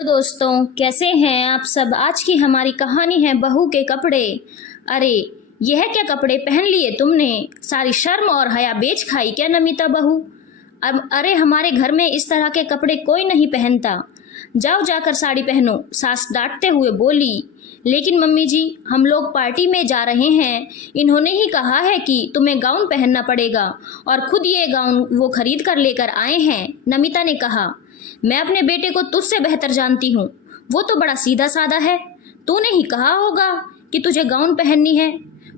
तो दोस्तों, कैसे हैं आप सब। आज की हमारी कहानी है बहू के कपड़े। अरे, यह क्या कपड़े पहन लिए तुमने। सारी शर्म और हया बेच खाई क्या नमिता बहू। अब अरे, हमारे घर में इस तरह के कपड़े कोई नहीं पहनता। जाओ जाकर साड़ी पहनो, सास डांटते हुए बोली। लेकिन मम्मी जी, हम लोग पार्टी में जा रहे हैं। इन्होंने ही कहा है कि तुम्हें गाउन पहनना पड़ेगा और खुद ये गाउन वो खरीद कर लेकर आए हैं। नमिता ने कहा, मैं अपने बेटे को तुझसे बेहतर जानती हूँ। वो तो बड़ा सीधा साधा है। तूने ही कहा होगा कि तुझे गाउन पहननी है,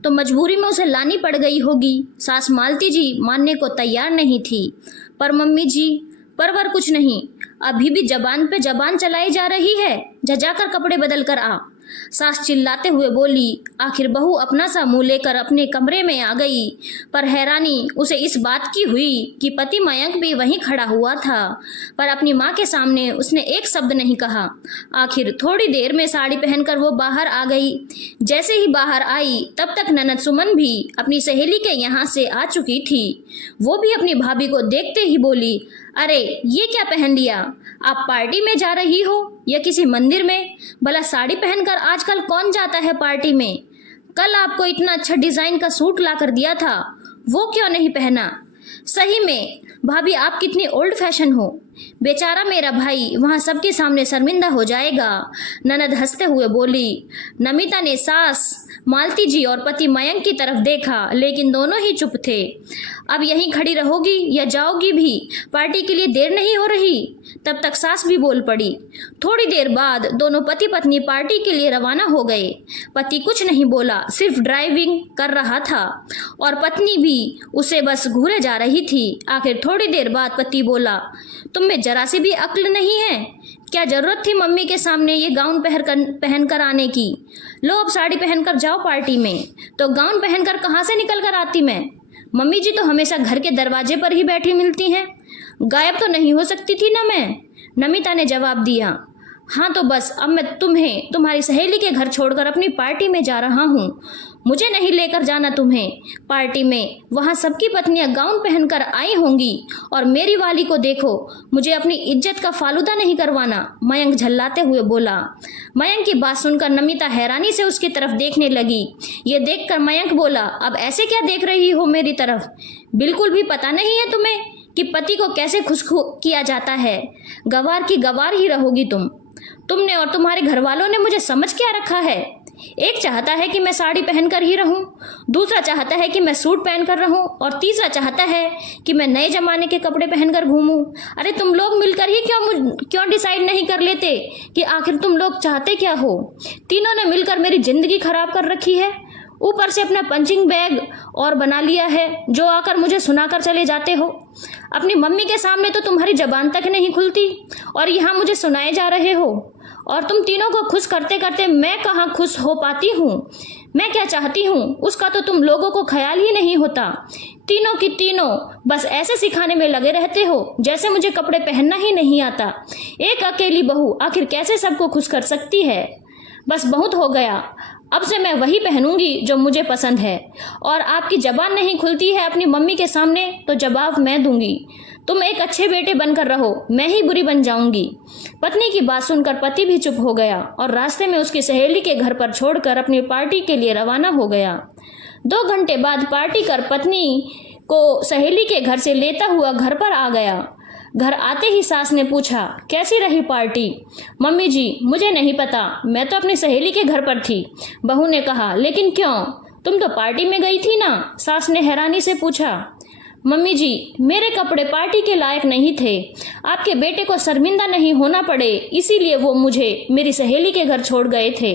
तो मजबूरी में उसे लानी पड़ गई होगी। सास मालती जी मानने को तैयार नहीं थी। पर मम्मी जी, परवर कुछ नहीं, अभी भी जबान पे जबान चलाई जा रही है। जा जाकर कपड़े बदल कर आ। सास चिल्लाते हुए बोली। आखिर बहू अपना सा मुंह लेकर अपने कमरे में आ गई। पर हैरानी उसे इस बात की हुई कि पति मयंक भी वहीं खड़ा हुआ था, पर अपनी माँ के सामने उसने एक शब्द नहीं कहा। आखिर थोड़ी देर में साड़ी पहनकर वो बाहर आ गई। जैसे ही बाहर आई तब तक ननद सुमन भी अपनी सहेली के यहाँ से आ चुकी थी। वो भी अपनी भाभी को देखते ही बोली, अरे ये क्या पहन लिया। आप पार्टी में जा रही हो या किसी मंदिर में। भला साड़ी पहनकर आजकल कौन जाता है पार्टी में। कल आपको इतना अच्छा डिजाइन का सूट ला कर दिया था, वो क्यों नहीं पहना। सही में भाभी, आप कितनी ओल्ड फैशन हो। बेचारा मेरा भाई वहां सबके सामने शर्मिंदा हो जाएगा। ननद हंसते हुए बोली। नमिता ने सास मालती जी और पति मयंक की तरफ देखा, लेकिन दोनों ही चुप थे। अब यहीं खड़ी रहोगी या जाओगी भी। पार्टी के लिए देर नहीं हो रही। तब तक सास भी बोल पड़ी। थोड़ी देर बाद दोनों पति पत्नी पार्टी के लिए रवाना हो गए। पति कुछ नहीं बोला, सिर्फ ड्राइविंग कर रहा था और पत्नी भी उसे बस घूरे जा रही थी। आखिर थोड़ी देर बाद पति बोला, तुम में जरा सी भी अक्ल नहीं है। क्या जरूरत थी मम्मी के सामने ये गाउन पहन कर आने की। लो अब साड़ी पहनकर जाओ पार्टी में। तो गाउन पहनकर कहाँ से निकल कर आती मैं। मम्मी जी तो हमेशा घर के दरवाजे पर ही बैठी मिलती हैं। गायब तो नहीं हो सकती थी ना मैं। नमिता ने जवाब दिया। हाँ तो बस अब मैं तुम्हें तुम्हारी सहेली के घर छोड़कर अपनी पार्टी में जा रहा हूँ। मुझे नहीं लेकर जाना तुम्हें पार्टी में। वहाँ सबकी पत्नियां गाउन पहनकर आई होंगी और मेरी वाली को देखो, मुझे अपनी इज्जत का फालूदा नहीं करवाना। मयंक झल्लाते हुए बोला। मयंक की बात सुनकर नमिता हैरानी से उसकी तरफ देखने लगी। ये देखकर मयंक बोला, अब ऐसे क्या देख रही हो मेरी तरफ। बिल्कुल भी पता नहीं है तुम्हें कि पति को कैसे खुश किया जाता है। गवार की गवार ही रहोगी तुमने और तुम्हारे घर वालों ने मुझे समझ क्या रखा है। एक चाहता है कि मैं साड़ी पहनकर ही रहूं, दूसरा चाहता है कि मैं सूट पहनकर रहूं और तीसरा चाहता है कि मैं नए जमाने के कपड़े पहनकर घूमूं। अरे तुम लोग मिलकर ही क्यों डिसाइड नहीं कर लेते कि आखिर तुम लोग चाहते क्या हो। तीनों ने मिलकर मेरी जिंदगी खराब कर रखी है। ऊपर से अपना पंचिंग बैग और बना लिया है जो आकर मुझे सुनाकर चले जाते हो। अपनी मम्मी के सामने तो तुम्हारी जबान तक नहीं खुलती और यहाँ मुझे सुनाए जा रहे हो। और तुम तीनों को खुश करते करते मैं कहाँ खुश हो पाती हूँ। मैं क्या चाहती हूँ उसका तो तुम लोगों को ख्याल ही नहीं होता। तीनों की तीनों बस ऐसे सिखाने में लगे रहते हो जैसे मुझे कपड़े पहनना ही नहीं आता। एक अकेली बहू आखिर कैसे सबको खुश कर सकती है। बस बहुत हो गया। अब से मैं वही पहनूंगी जो मुझे पसंद है और आपकी जबान नहीं खुलती है अपनी मम्मी के सामने तो जवाब मैं दूंगी। तुम एक अच्छे बेटे बनकर रहो, मैं ही बुरी बन जाऊंगी। पत्नी की बात सुनकर पति भी चुप हो गया और रास्ते में उसकी सहेली के घर पर छोड़कर अपनी पार्टी के लिए रवाना हो गया। 2 घंटे बाद पार्टी कर पत्नी को सहेली के घर से लेता हुआ घर पर आ गया। घर आते ही सास ने पूछा, कैसी रही पार्टी। मम्मी जी, मुझे नहीं पता, मैं तो अपनी सहेली के घर पर थी। बहू ने कहा, लेकिन क्यों, तुम तो पार्टी में गई थी ना। सास ने हैरानी से पूछा। मम्मी जी, मेरे कपड़े पार्टी के लायक नहीं थे। आपके बेटे को शर्मिंदा नहीं होना पड़े इसीलिए वो मुझे मेरी सहेली के घर छोड़ गए थे।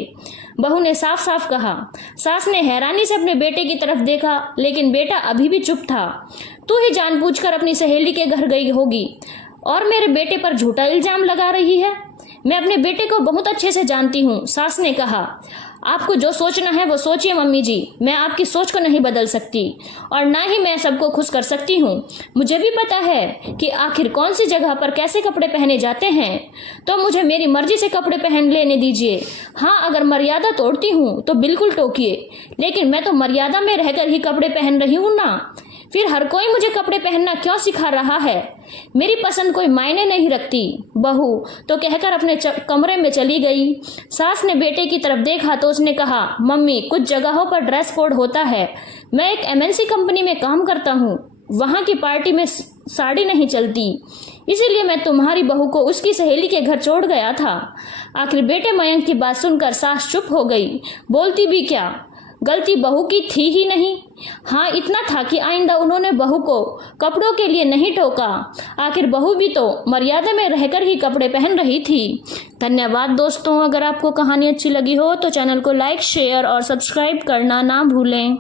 बहू ने साफ साफ कहा। सास ने हैरानी से अपने बेटे की तरफ देखा, लेकिन बेटा अभी भी चुप था। तू ही जानबूझकर अपनी सहेली के घर गई होगी और मेरे बेटे पर झूठा इल्जाम लगा रही है। मैं अपने बेटे को बहुत अच्छे से जानती हूँ। सास ने कहा, आपको जो सोचना है वो सोचिए मम्मी जी, मैं आपकी सोच को नहीं बदल सकती और ना ही मैं सबको खुश कर सकती हूँ। मुझे भी पता है कि आखिर कौन सी जगह पर कैसे कपड़े पहने जाते हैं, तो मुझे मेरी मर्जी से कपड़े पहन लेने दीजिए। हाँ, अगर मर्यादा तोड़ती हूँ तो बिल्कुल टोकिए, लेकिन मैं तो मर्यादा में रहकर ही कपड़े पहन रही हूँ ना। फिर हर कोई मुझे कपड़े पहनना क्यों सिखा रहा है? मेरी पसंद कोई मायने नहीं रखती। बहू तो कहकर अपने कमरे में चली गई। सास ने बेटे की तरफ देखा तो उसने कहा, मम्मी कुछ जगहों पर ड्रेस कोड होता है। मैं एक MNC कंपनी में काम करता हूँ, वहाँ की पार्टी में साड़ी नहीं चलती, इसीलिए मैं तुम्हारी बहू को उसकी सहेली के घर छोड़ गया था। आखिर बेटे मयंक की बात सुनकर सास चुप हो गई। बोलती भी क्या, गलती बहू की थी ही नहीं। हाँ, इतना था कि आइंदा उन्होंने बहू को कपड़ों के लिए नहीं टोका। आखिर बहू भी तो मर्यादा में रहकर ही कपड़े पहन रही थी। धन्यवाद दोस्तों। अगर आपको कहानी अच्छी लगी हो तो चैनल को लाइक, शेयर और सब्सक्राइब करना ना भूलें।